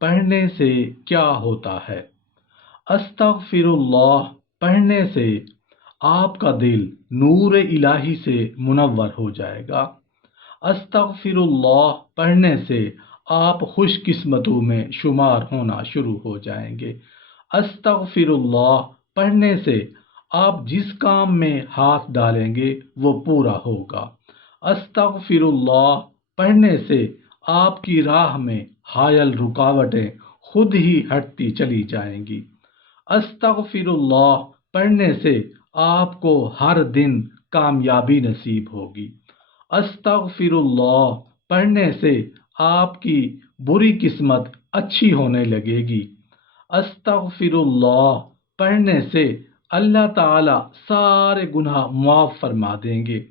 پڑھنے سے کیا ہوتا ہے؟ استغفر اللہ پڑھنے سے آپ کا دل نور الہی سے منور ہو جائے گا۔ استغفر اللہ پڑھنے سے آپ خوش قسمتوں میں شمار ہونا شروع ہو جائیں گے۔ استغفر اللہ پڑھنے سے آپ جس کام میں ہاتھ ڈالیں گے وہ پورا ہوگا۔ استغفر اللہ پڑھنے سے آپ کی راہ میں حائل رکاوٹیں خود ہی ہٹتی چلی جائیں گی۔ استغفر اللہ پڑھنے سے آپ کو ہر دن کامیابی نصیب ہوگی۔ استغفر اللہ پڑھنے سے آپ کی بری قسمت اچھی ہونے لگے گی۔ استغفر اللہ پڑھنے سے اللہ تعالی سارے گناہ معاف فرما دیں گے۔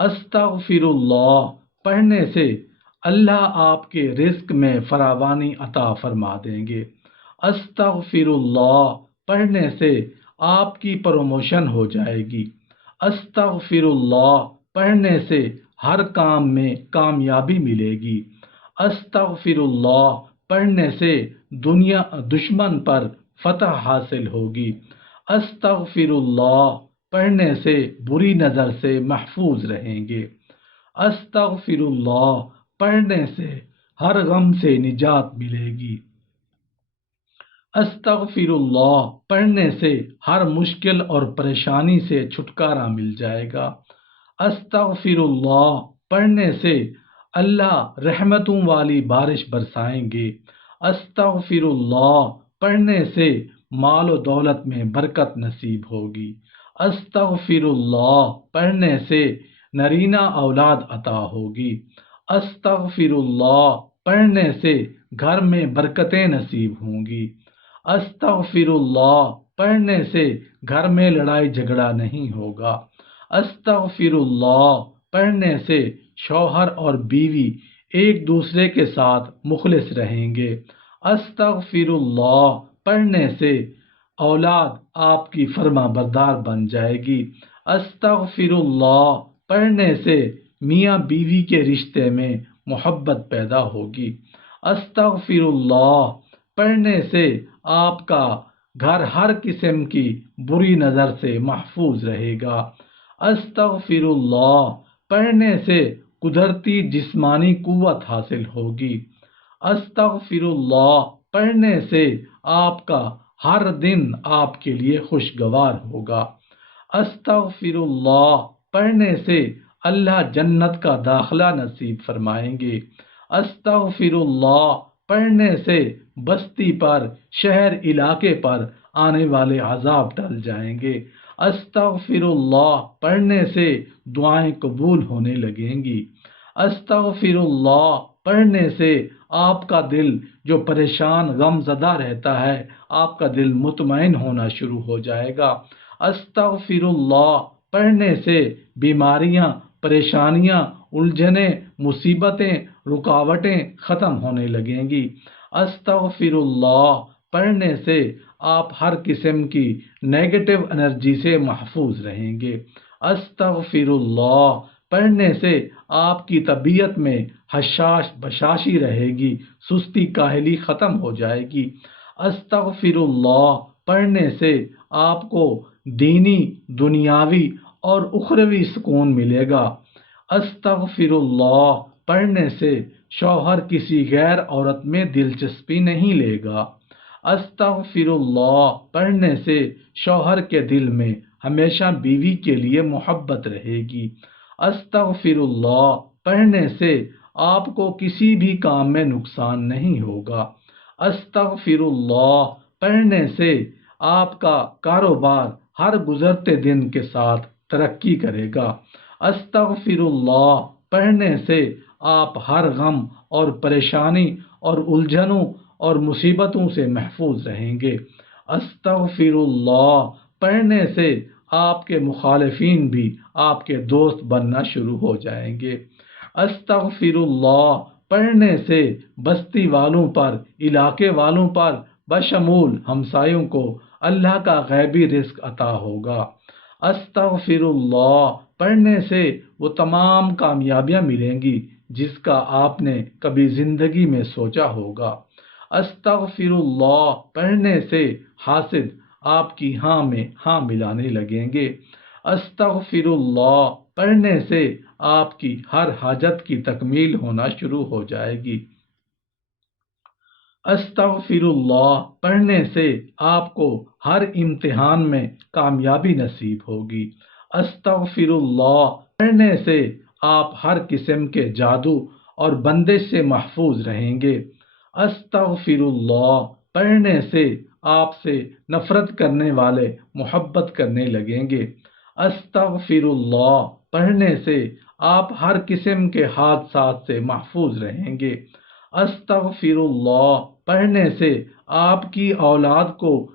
استغفر اللہ پڑھنے سے اللہ آپ کے رزق میں فراوانی عطا فرما دیں گے۔ استغفر اللہ پڑھنے سے آپ کی پروموشن ہو جائے گی۔ استغفر اللہ پڑھنے سے ہر کام میں کامیابی ملے گی۔ استغفر اللہ پڑھنے سے دشمن پر فتح حاصل ہوگی۔ استغفر اللہ پڑھنے سے بری نظر سے محفوظ رہیں گے۔ استغفر اللہ پڑھنے سے ہر غم سے نجات ملے گی۔ استغفر اللہ پڑھنے سے ہر مشکل اور پریشانی سے چھٹکارا مل جائے گا۔ استغفر اللہ پڑھنے سے اللہ رحمتوں والی بارش برسائیں گے۔ استغفر اللہ پڑھنے سے مال و دولت میں برکت نصیب ہوگی۔ استغفر اللہ پڑھنے سے نرینہ اولاد عطا ہوگی۔ استغفر اللہ پڑھنے سے گھر میں برکتیں نصیب ہوں گی۔ استغفر اللہ پڑھنے سے گھر میں لڑائی جھگڑا نہیں ہوگا۔ استغفر اللہ پڑھنے سے شوہر اور بیوی ایک دوسرے کے ساتھ مخلص رہیں گے۔ استغفر اللہ پڑھنے سے اولاد آپ کی فرما بردار بن جائے گی۔ استغفر اللہ پڑھنے سے میاں بیوی کے رشتے میں محبت پیدا ہوگی۔ استغفر اللہ پڑھنے سے آپ کا گھر ہر قسم کی بری نظر سے محفوظ رہے گا۔ استغفر اللہ پڑھنے سے قدرتی جسمانی قوت حاصل ہوگی۔ استغفر اللہ پڑھنے سے آپ کا ہر دن آپ کے لیے خوشگوار ہوگا۔ استغفر اللہ پڑھنے سے اللہ جنت کا داخلہ نصیب فرمائیں گے۔ استغفر اللہ پڑھنے سے بستی پر، شہر علاقے پر آنے والے عذاب ٹل جائیں گے۔ استغفر اللہ پڑھنے سے دعائیں قبول ہونے لگیں گی۔ استغفر اللہ پڑھنے سے آپ کا دل جو پریشان غم زدہ رہتا ہے، آپ کا دل مطمئن ہونا شروع ہو جائے گا۔ استغفر اللہ پڑھنے سے بیماریاں، پریشانیاں، الجھنیں، مصیبتیں، رکاوٹیں ختم ہونے لگیں گی۔ استغفر اللہ پڑھنے سے آپ ہر قسم کی نیگیٹو انرجی سے محفوظ رہیں گے۔ استغفر اللہ پڑھنے سے آپ کی طبیعت میں حشاش بشاشی رہے گی، سستی کاہلی ختم ہو جائے گی۔ استغفر اللہ پڑھنے سے آپ کو دینی، دنیاوی اور اخروی سکون ملے گا۔ استغفر اللہ پڑھنے سے شوہر کسی غیر عورت میں دلچسپی نہیں لے گا۔ استغفر اللہ پڑھنے سے شوہر کے دل میں ہمیشہ بیوی کے لیے محبت رہے گی۔ استغفر اللہ پڑھنے سے آپ کو کسی بھی کام میں نقصان نہیں ہوگا۔ استغفر اللہ پڑھنے سے آپ کا کاروبار ہر گزرتے دن کے ساتھ ترقی کرے گا۔ استغفر اللہ پڑھنے سے آپ ہر غم اور پریشانی اور الجھنوں اور مصیبتوں سے محفوظ رہیں گے۔ استغفر اللہ پڑھنے سے آپ کے مخالفین بھی آپ کے دوست بننا شروع ہو جائیں گے۔ استغفر اللہ پڑھنے سے بستی والوں پر، علاقے والوں پر بشمول ہمسایوں کو اللہ کا غیبی رزق عطا ہوگا۔ استغفر اللہ پڑھنے سے وہ تمام کامیابیاں ملیں گی جس کا آپ نے کبھی زندگی میں سوچا ہوگا۔ استغفرullah پڑھنے سے حاسد آپ کی ہاں میں ہاں ملانے لگیں گے۔ استغفرullah پڑھنے سے آپ کی ہر حاجت کی تکمیل ہونا شروع ہو جائے گی۔ استغفرullah پڑھنے سے آپ کو ہر امتحان میں کامیابی نصیب ہوگی۔ استغفرullah پڑھنے سے آپ ہر قسم کے جادو اور بندش سے محفوظ رہیں گے۔ استغفرullah پڑھنے سے آپ سے نفرت کرنے والے محبت کرنے لگیں گے۔ استغفرullah پڑھنے سے آپ ہر قسم کے حادثات سے محفوظ رہیں گے۔ استغفرullah پڑھنے سے آپ کی اولاد کو